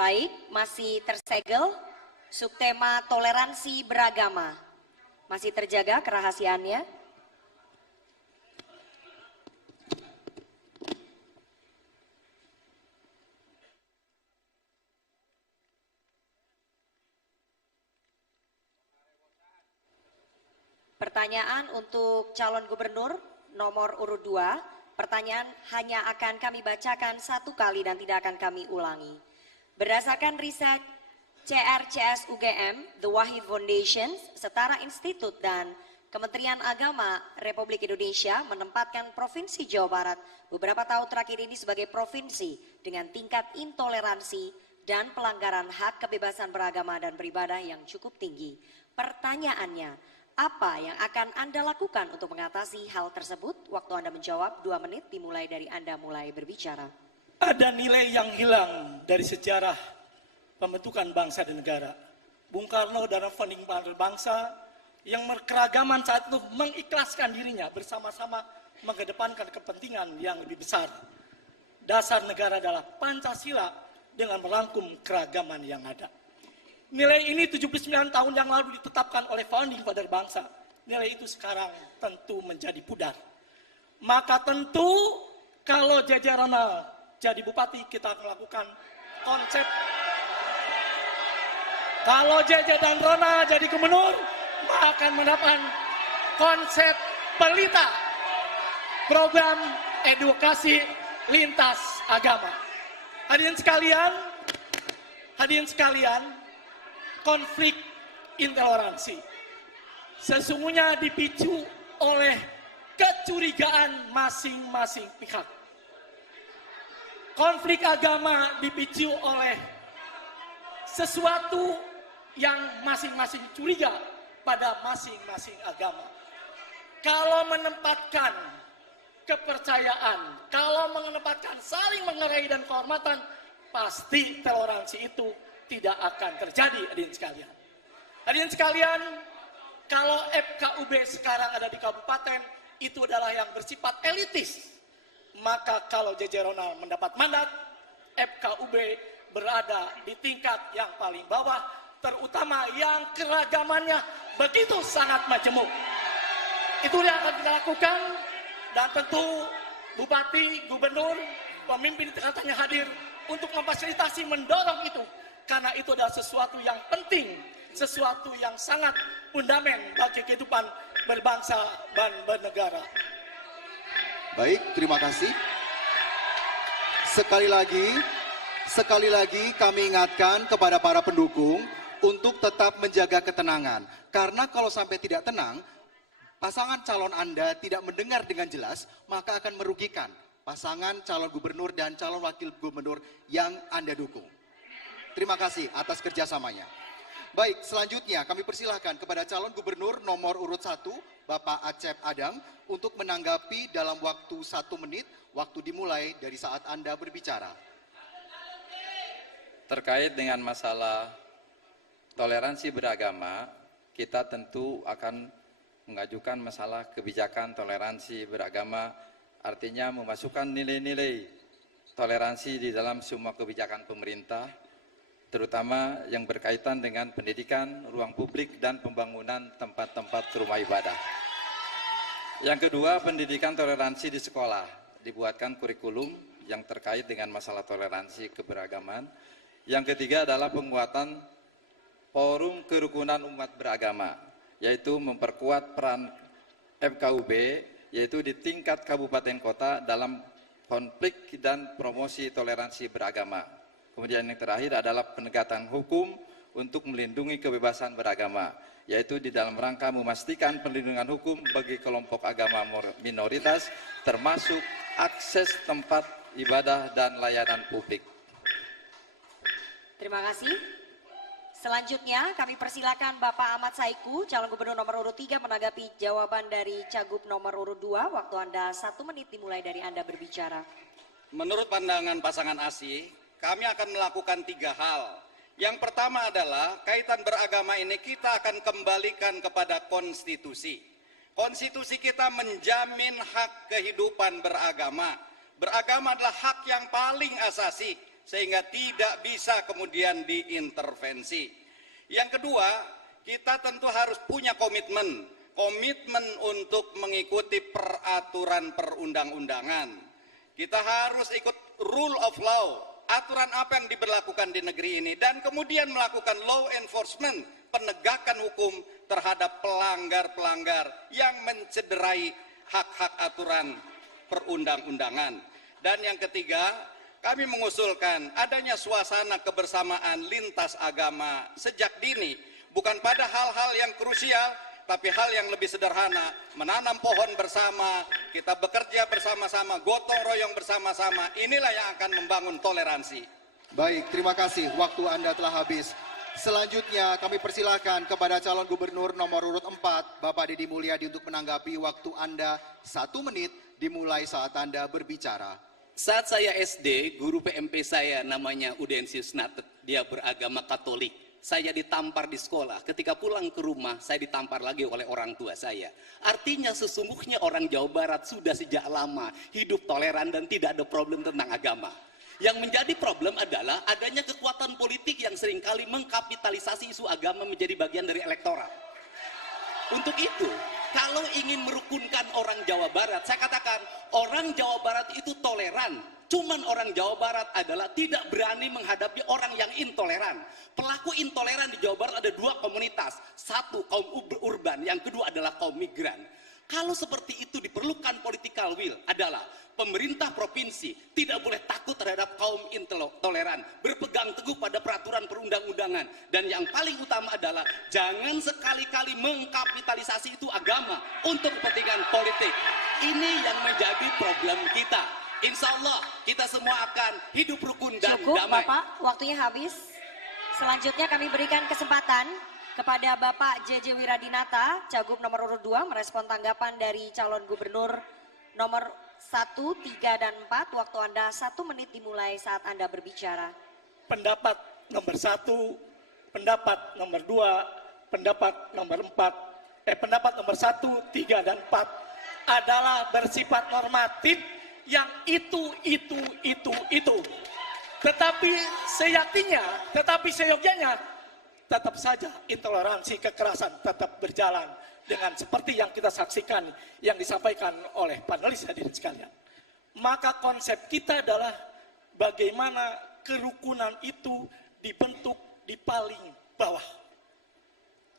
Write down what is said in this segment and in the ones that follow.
Baik, masih tersegel subtema toleransi beragama. Masih terjaga kerahasiaannya. Pertanyaan untuk calon gubernur nomor urut 2. Pertanyaan hanya akan kami bacakan satu kali dan tidak akan kami ulangi. Berdasarkan riset CRCS UGM, The Wahid Foundation, Setara Institut dan Kementerian Agama Republik Indonesia menempatkan Provinsi Jawa Barat beberapa tahun terakhir ini sebagai provinsi dengan tingkat intoleransi dan pelanggaran hak kebebasan beragama dan beribadah yang cukup tinggi. Pertanyaannya, apa yang akan Anda lakukan untuk mengatasi hal tersebut? Waktu Anda menjawab 2 menit dimulai dari Anda mulai berbicara. Ada nilai yang hilang dari sejarah pembentukan bangsa dan negara. Bung Karno dalam founding father bangsa yang keragaman saat itu mengikhlaskan dirinya bersama-sama mengedepankan kepentingan yang lebih besar. Dasar negara adalah Pancasila dengan merangkum keragaman yang ada. Nilai ini 79 tahun yang lalu ditetapkan oleh founding father bangsa. Nilai itu sekarang tentu menjadi pudar. Maka tentu kalau JJ Rona jadi bupati kita melakukan konsep. Kalau JJ dan Rona jadi gubernur, maka akan mendapatkan konsep pelita. Program edukasi lintas agama. Hadirin sekalian, konflik intoleransi sesungguhnya dipicu oleh kecurigaan masing-masing pihak. Konflik agama dipicu oleh sesuatu yang masing-masing curiga pada masing-masing agama. Kalau menempatkan kepercayaan, kalau menempatkan saling menghargai dan kehormatan, pasti toleransi itu tidak akan terjadi, hadirin sekalian. Hadirin sekalian, kalau FKUB sekarang ada di kabupaten, itu adalah yang bersifat elitis. Maka kalau JJ Rona mendapat mandat, FKUB berada di tingkat yang paling bawah, terutama yang keragamannya begitu sangat majemuk. Itu yang akan kita lakukan, dan tentu bupati, gubernur, pemimpin di tingkatannya hadir untuk memfasilitasi, mendorong itu. Karena itu adalah sesuatu yang penting, sesuatu yang sangat fundamental bagi kehidupan berbangsa dan bernegara. Baik, terima kasih. Sekali lagi kami ingatkan kepada para pendukung untuk tetap menjaga ketenangan. Karena kalau sampai tidak tenang, pasangan calon Anda tidak mendengar dengan jelas, maka akan merugikan pasangan calon gubernur dan calon wakil gubernur yang Anda dukung. Terima kasih atas kerjasamanya. Baik, selanjutnya kami persilahkan kepada calon gubernur nomor urut 1, Bapak Acep Adang, untuk menanggapi dalam waktu 1 menit, waktu dimulai dari saat Anda berbicara. Terkait dengan masalah toleransi beragama, kita tentu akan mengajukan masalah kebijakan toleransi beragama, artinya memasukkan nilai-nilai toleransi di dalam semua kebijakan pemerintah, terutama yang berkaitan dengan pendidikan, ruang publik, dan pembangunan tempat-tempat rumah ibadah. Yang kedua, pendidikan toleransi di sekolah. Dibuatkan kurikulum yang terkait dengan masalah toleransi keberagaman. Yang ketiga adalah penguatan forum kerukunan umat beragama, yaitu memperkuat peran FKUB, yaitu di tingkat kabupaten kota dalam konflik dan promosi toleransi beragama. Kemudian yang terakhir adalah penegakan hukum untuk melindungi kebebasan beragama, yaitu di dalam rangka memastikan perlindungan hukum bagi kelompok agama minoritas, termasuk akses tempat ibadah dan layanan publik. Terima kasih. Selanjutnya kami persilakan Bapak Ahmad Saiku, calon gubernur nomor urut 3, menanggapi jawaban dari Cagup nomor urut 2. Waktu Anda 1 menit dimulai dari Anda berbicara. Menurut pandangan pasangan ASI, kami akan melakukan 3 hal. Yang pertama adalah kaitan beragama ini kita akan kembalikan kepada konstitusi. Konstitusi kita menjamin hak kehidupan beragama. Beragama adalah hak yang paling asasi. sehingga tidak bisa kemudian diintervensi. Yang kedua, kita tentu harus punya komitmen untuk mengikuti peraturan perundang-undangan. Kita harus ikut rule of law, aturan apa yang diberlakukan di negeri ini, dan kemudian melakukan law enforcement, penegakan hukum terhadap pelanggar-pelanggar yang mencederai hak-hak aturan perundang-undangan. Dan yang ketiga, kami mengusulkan adanya suasana kebersamaan lintas agama sejak dini, bukan pada hal-hal yang krusial, tapi hal yang lebih sederhana, menanam pohon bersama, kita bekerja bersama-sama, gotong royong bersama-sama, inilah yang akan membangun toleransi. Baik, terima kasih. Waktu Anda telah habis. Selanjutnya kami persilakan kepada calon gubernur nomor urut 4, Bapak Deddy Mulyadi untuk menanggapi. Waktu Anda 1 menit dimulai saat Anda berbicara. Saat saya SD, guru PMP saya namanya Udensius Natet, dia beragama Katolik. Saya ditampar di sekolah, ketika pulang ke rumah saya ditampar lagi oleh orang tua saya. Artinya sesungguhnya orang Jawa Barat sudah sejak lama hidup toleran dan tidak ada problem tentang agama. Yang menjadi problem adalah adanya kekuatan politik yang seringkali mengkapitalisasi isu agama menjadi bagian dari elektoral. Untuk itu, kalau ingin merukunkan orang Jawa Barat, saya katakan orang Jawa Barat itu toleran. Cuman orang Jawa Barat adalah tidak berani menghadapi orang yang intoleran. Pelaku intoleran di Jawa Barat ada 2 komunitas. Satu kaum urban, yang kedua adalah kaum migran. Kalau seperti itu diperlukan political will adalah pemerintah provinsi tidak boleh takut terhadap kaum intoleran, berpegang teguh pada peraturan perundang-undangan, dan yang paling utama adalah jangan sekali-kali mengkapitalisasi itu agama untuk kepentingan politik. Ini yang menjadi problem kita. Insya Allah kita semua akan hidup rukun dan Cukup, damai. Bapak, waktunya habis. Selanjutnya kami berikan kesempatan kepada Bapak JJ Wiradinata, Cagup nomor urut 2, merespon tanggapan dari calon gubernur nomor 1, 3, dan 4. Waktu Anda 1 menit dimulai saat Anda berbicara. Pendapat nomor 1, pendapat nomor 2, pendapat nomor 4, pendapat nomor 1, 3, dan 4 adalah bersifat normatif yang itu. Tetapi seyakinnya, tetapi seyogyanya, tetap saja intoleransi kekerasan tetap berjalan dengan seperti yang kita saksikan yang disampaikan oleh panelis hadirin sekalian. Maka konsep kita adalah bagaimana kerukunan itu dibentuk di paling bawah.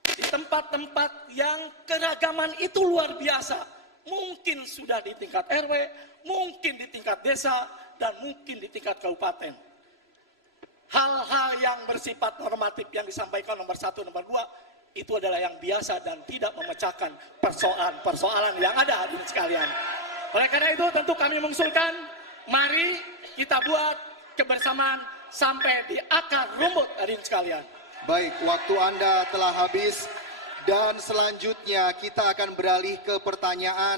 Di tempat-tempat yang keragaman itu luar biasa. Mungkin sudah di tingkat RW, mungkin di tingkat desa, dan mungkin di tingkat kabupaten. Hal-hal yang bersifat normatif yang disampaikan nomor 1, nomor 2, itu adalah yang biasa dan tidak memecahkan persoalan-persoalan yang ada hadirin sekalian. Oleh karena itu tentu kami mengusulkan, mari kita buat kebersamaan sampai di akar rumput hadirin sekalian. Baik, waktu Anda telah habis. Dan selanjutnya kita akan beralih ke pertanyaan